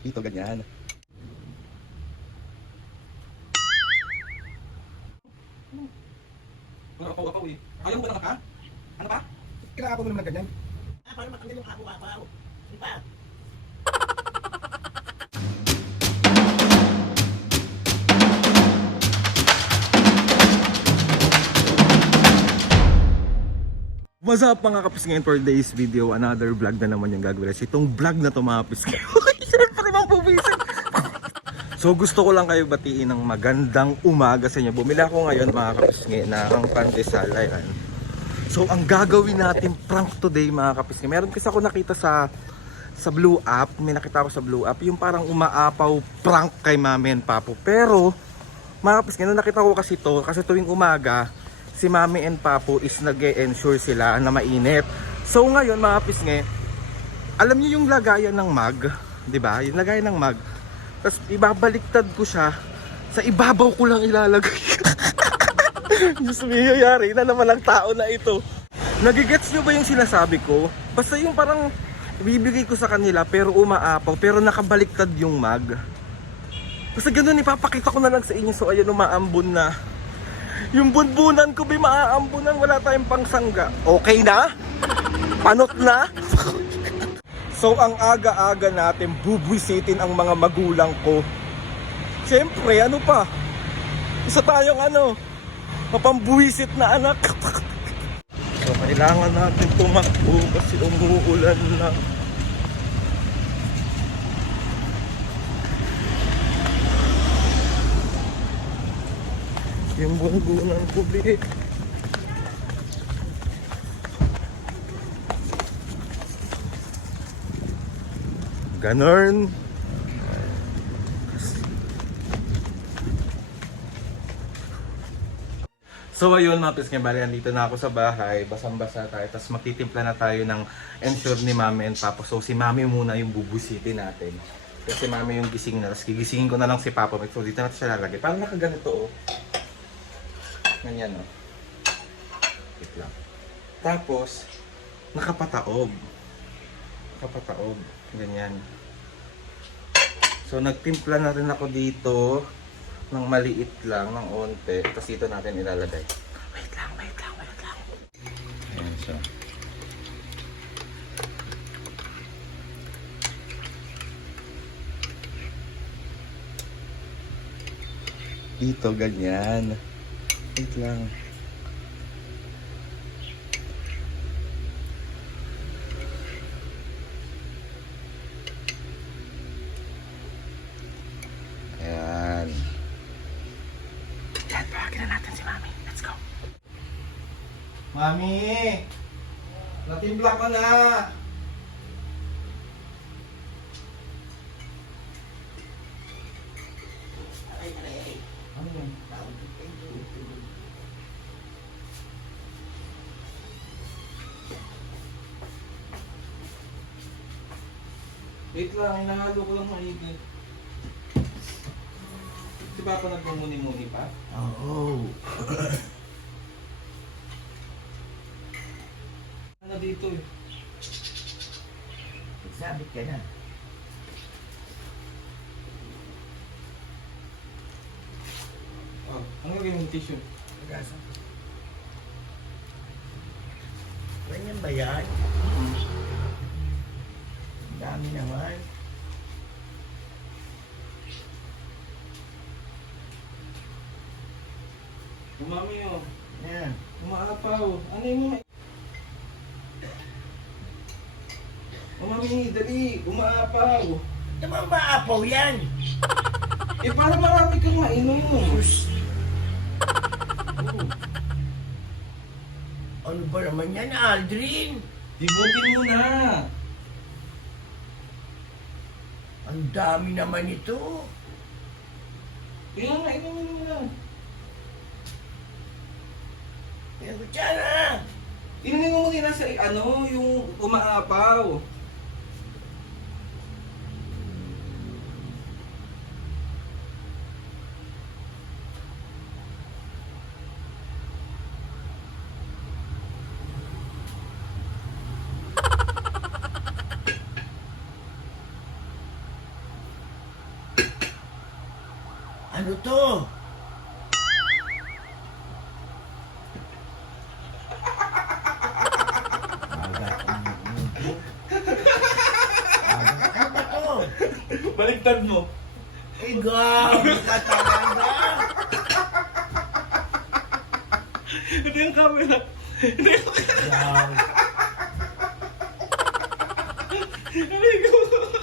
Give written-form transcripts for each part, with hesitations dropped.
Dito, ganyan. Wala ka pa, eh. Ayaw mo ba na ka? Ano pa? Kinakapaw mo naman na ganyan. Para matanggal yung kapaw-kapaw. Ano pa? What's up mga kapis, ngayon for today's video, another vlog na naman yung gagawin. Itong vlog na to mga kapis ngayon. Siyempre mga pubisan. So gusto ko lang kayo batiin ng magandang umaga sa inyo. Bumili ako ngayon mga kapis ngayon na ang pandesal. Ayan. So ang gagawin natin prank today mga kapis ngayon. Meron kasi ako nakita sa Blue App. May nakita ako sa Blue App. Yung parang umaapaw prank kay Mami and Papo. Pero mga kapis ngayon, nakita ko kasi to. Kasi tuwing umaga si Mami and Papo is nag-e-ensure sila na mainit. So ngayon mga pisnge, alam niyo yung lagayan ng mug, 'di ba? Yung lagayan ng mug. Tapos ibabaliktad ko siya, sa ibabaw ko lang ilalagay. Diyos mo, yari na naman ang tao na ito. Nagigets niyo ba yung sinasabi ko? Basta yung parang ibibigay ko sa kanila pero umaapaw, pero nakabaliktad yung mug. Basta ganun, ipapakita ko na lang sa inyo. So ayun, umaambon na. Yung bunbunan ko, maaambunan, wala tayong pangsangga. Okay na? Panot na? So ang aga-aga natin bubwisitin ang mga magulang ko. Siyempre, ano pa? Isa tayong mapambuwisit na anak. So kailangan natin tumakbo kasi umuulan na. Yung bunbunan ko, be. Ganon. So ayun mga pisnge, bali andito na ako sa bahay. Basang-basa tayo. Tapos magtitimpla na tayo ng ensure ni Mami and Papa. So si Mami muna yung bubusitin natin. Kasi Mami yung gising na. Tapos gigisingin ko na lang si Papa. So dito natin siya lalagay. Parang nakaganito, oh. Ganyan, oh. Wait lang. Tapos, nakapataob. Nakapataob. Ganyan. So, nagtimpla na rin ako dito ng maliit lang, ng onte. Tapos dito natin ilalagay. Wait lang. Ayan siya. Dito, ganyan. Wait lang. Ayan. Yan, tawagin na natin si Mami. Let's go. Mami! Natimpla ko na! Ano yan? Wait lang, inahalo ko lang maigi. Di ba ako nagmumuni-muni pa? Oo. Ano dito eh? Sabit ka na. Oh, ang gagawin yung tissue? Pag-asa. Ganyan ba yan? Ang dami naman. Umami oh. Yan. Umaapaw. Ano yung Umami, dali. Umaapaw. Naman maapaw yan. Eh, para marami kang mainom. Ano ba naman yan, Aldrin? Dibutin mo na. Ang dami naman ito. Kaya nga, inumin mo na. May kutsara. Inumin mo muna sa yung umaapaw. Ano to? Ano ba to? Baliktad mo. Gago ka talaga. Ito yung camera. Gago.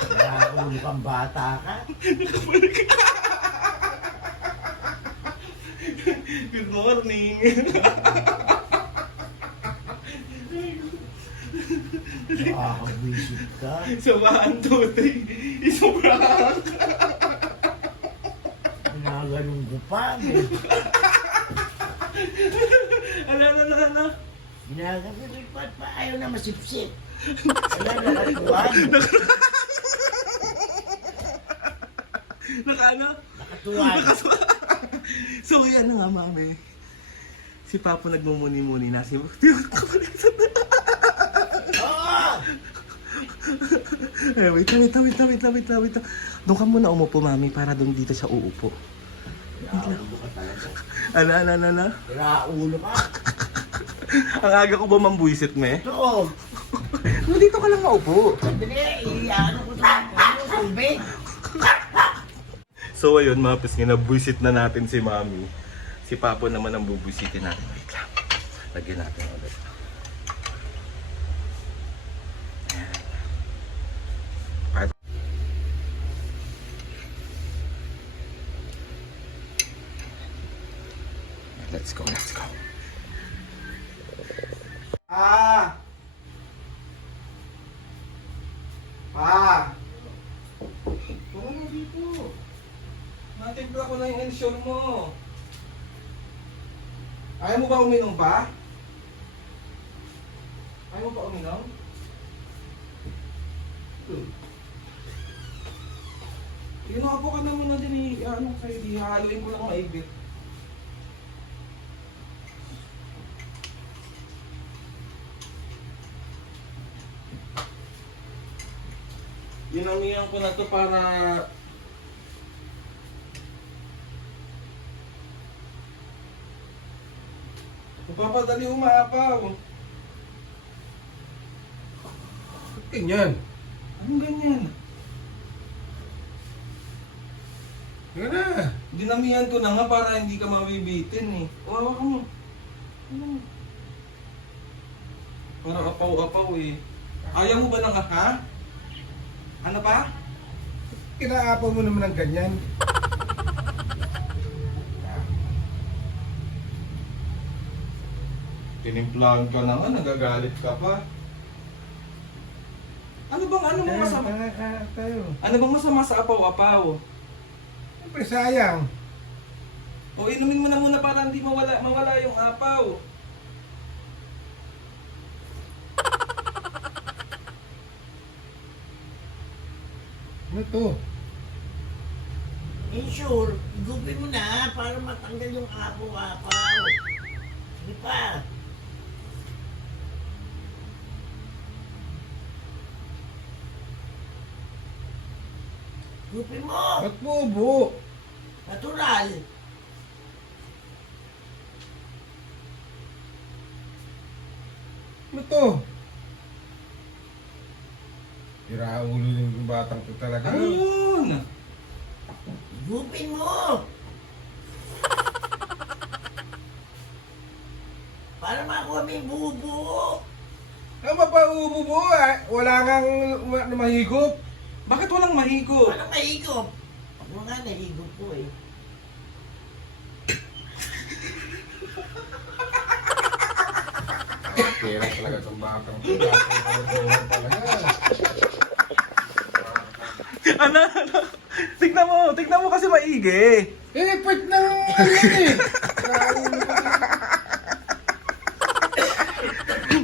Gago kang bata ka. Good morning. Nakakabwisit ka. Samahan 2, 3. Isobrang. Ginaganong ko pa. Ano. Ginaganong ko pa. Ayaw na masipsip. Kaya nakatuwag. Nakatuwag. So, yan na nga, mami. Si Papa nagmumuni-muni na. Oo! Ay, wait lang. Doon ka muna umupo, mami, para doon dito siya uupo. Pinaulo ka talaga. Ano? Pinaulo ka. Ang aga ko ba mambuisit, me? Ito. Dito ka lang maupo. Sandali, i-ano ko sa tubig. So ayun, mga pis, nabuisit na natin si mami. Si Papa naman ang bubuisitin natin. Wait lang. Lagyan natin ulit. Ayan. Let's go. Pa! Tara mo dito. Natimpla ko na yung ensure mo. Ayaw mo ba uminom pa? Ayaw mo ba uminom? Ginagawa ka na muna din ano kayo, hahaluin ko lang maibit. Ginamihan ko na to para papadali umaapaw. Ganyan. Anong ganyan? Yan na. Dinamihan ko na nga para hindi ka mabibitin eh. Wawa ka mo. Ano? Para apaw-apaw eh. Ayaw mo ba ng ha? Ano pa? Inaapaw mo naman ng ganyan. Tinimplahan ka na nga, nagagalit ka pa. Ano bang masama? Tayo. Ano bang masama sa apaw-apaw? Siyempre sayang. O inumin mo na muna para hindi mawala yung apaw. Ano to? Ensure, igupin mo na para matanggal yung apaw-apaw. Sige pa. Igupin mo. Ba't bubo? Natural. Ano to? Tira ang ulo ng batang to talaga. Ano yun? Igupin mo. Para makuha mo yung buo-buo. Ano ba pa ububo? Wala kang mahigop. Bakit walang mahigop? Walang mahigop. Ako nga nahigop ko eh. Tira talaga itong batang to. Batang talaga. Ano? Tignan mo kasi maigi. Pwede ng ano eh. Tira ang ulo ko.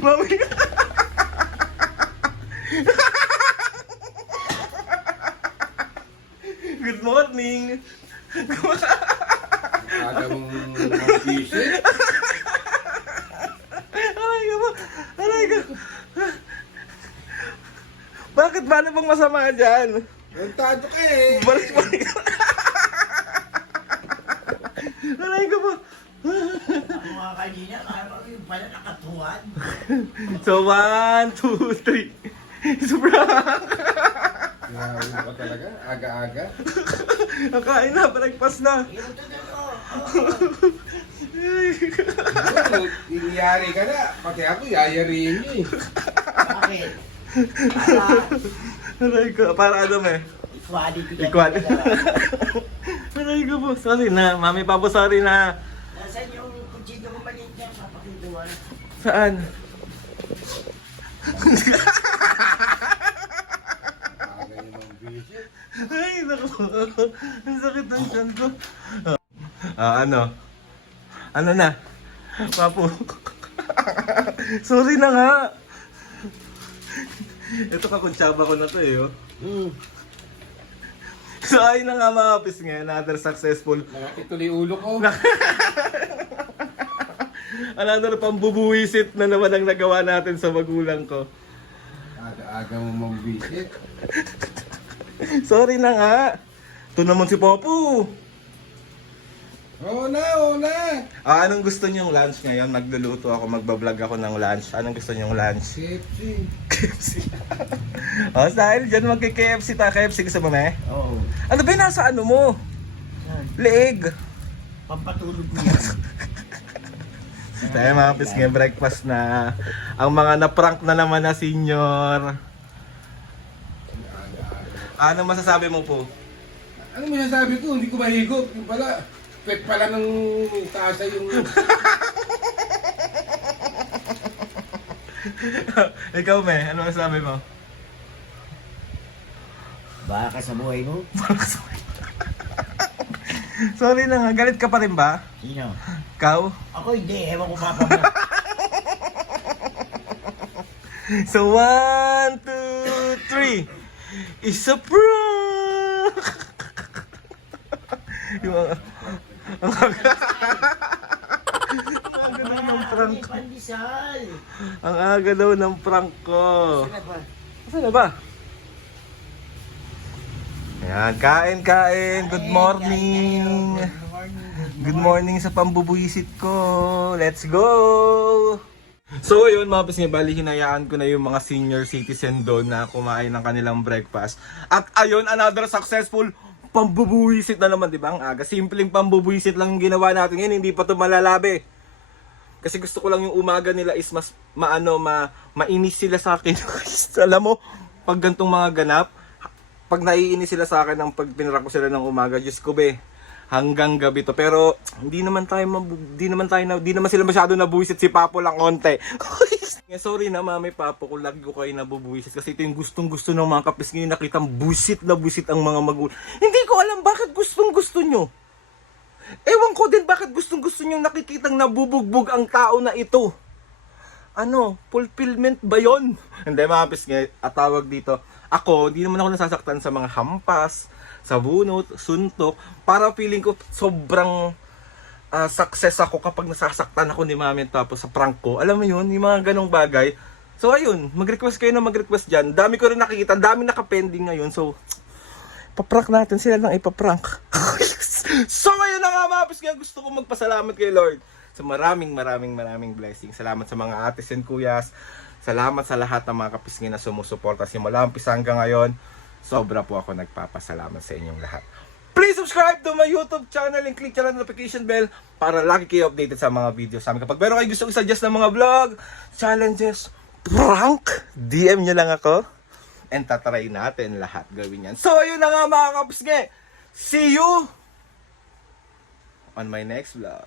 Mami. Good morning. Aga mong mag-visit. Aray ka. Bakit ba? Ano bang masama dyan? Rentado ka eh. Balik. Aray ko po. Ano nga kanina, parang yung pala nakatuwan. So, 1, 2, 3. It's a prank! Grabe ka talaga. Aga-aga. Nakain na, breakfast na. Yung totoo. Iyari ka na. Pati ako, yayariin niyo eh. Bakit? Para Aray ko, para ano eh. equality. Equality. Aray ko po, sorry na. Mami Papo, sorry na. Nasaan yung kutsito ko maliit niya? Papakita mo. Saan? Aga niyo mang visit. Ay, naku. Ang sakit ng tiyan ko. Ano? Ano na? Papo. Sorry na nga. Ito kakuntsaba ko na to eh. Oh. So ayun na nga mga kapis ngayon. Another successful. Nakakituloy ulo ko. Another pambubuwisit na naman ang nagawa natin sa magulang ko. Aga-aga mo mang visit. Sorry na nga. Ito naman si Popo. Oo na. Anong gusto niyong lunch ngayon? Magluluto ako, magbablog ako ng lunch. Anong gusto niyong lunch? KFC. KFC. O, dahil dyan magki-KFC ta. KFC gusto mo, me? Oo. Ano ba yung nasa ano mo? Leeg. Pampatulog ko yan. Tayo mga kapis ngayon, breakfast na. Ang mga na-prank na naman na senior. Ano masasabi mo po? Ano mo sabi ko? Hindi ko mahigop. Yung pala, pet pala ng tasa yung... Ikaw, me, ano masasabi mo? Baka sa buhay mo? Sorry na nga, galit ka pa rin ba? Sino? Ikaw? Ako hindi. Ewan ko papa mo. So, 1, 2, 3. It's a prank! Yung ang aga daw ng prank. Pandesal. Ang aga daw ng prank ko. Saan ba? Saan na ba? Ayan, kain. Good morning. Good morning sa pambubuisit ko. Let's go! So yun mga pis nga, bali hinayaan ko na yung mga senior citizen doon na kumain ng kanilang breakfast. At ayun, another successful pambubuisit na naman, di ba? Ang aga, simpleng pambubuisit lang yung ginawa natin ngayon, hindi pa ito malalabi. Kasi gusto ko lang yung umaga nila is mas mainis sila sa akin. Alam mo, pag gantong mga ganap, pag naiinis sila sa akin ng pag pinara ko sila ng umaga, Diyos ko be, hanggang gabi to. Pero hindi naman sila masyado nabuwisit, si Papo lang onte. Sorry na mami Papo kung lagi ko kayo nabubuwisit kasi ito yung gustong-gusto ng mga kapis ngayon, nakitang buwisit ang mga magulang. Hindi ko alam bakit gustong-gusto nyo. Ewan ko din bakit gustong-gusto nyo nakikitang nabubugbog ang tao na ito. Ano, fulfillment ba yon? Hindi mga kapis ngayon, at tawag dito, ako, hindi naman ako nasasaktan sa mga hampas, sa bunot, suntok, para feeling ko sobrang success ako kapag nasasaktan ako ni mami tapos sa prank ko. Alam mo yun, yung mga ganong bagay. So ayun, mag-request kayo na mag-request dyan. Dami ko rin nakikita, dami nakapending ngayon. So, paprank natin sila lang ipaprank. So ayun na nga mga kapis, kaya gusto ko magpasalamat kay Lord. So maraming blessings. Salamat sa mga ates and kuyas. Salamat sa lahat ng mga kapis na sumusuporta simula umpisa hanggang ngayon. Sobra po ako nagpapasalamat sa inyong lahat. Please subscribe to my YouTube channel and click the notification bell para lagi kayo updated sa mga videos sa amin. Kapag meron kayo gusto i-suggest ng mga vlog, challenges, prank, DM nyo lang ako and tatry natin lahat gawin yan. So ayun na nga mga kapis. See you on my next vlog.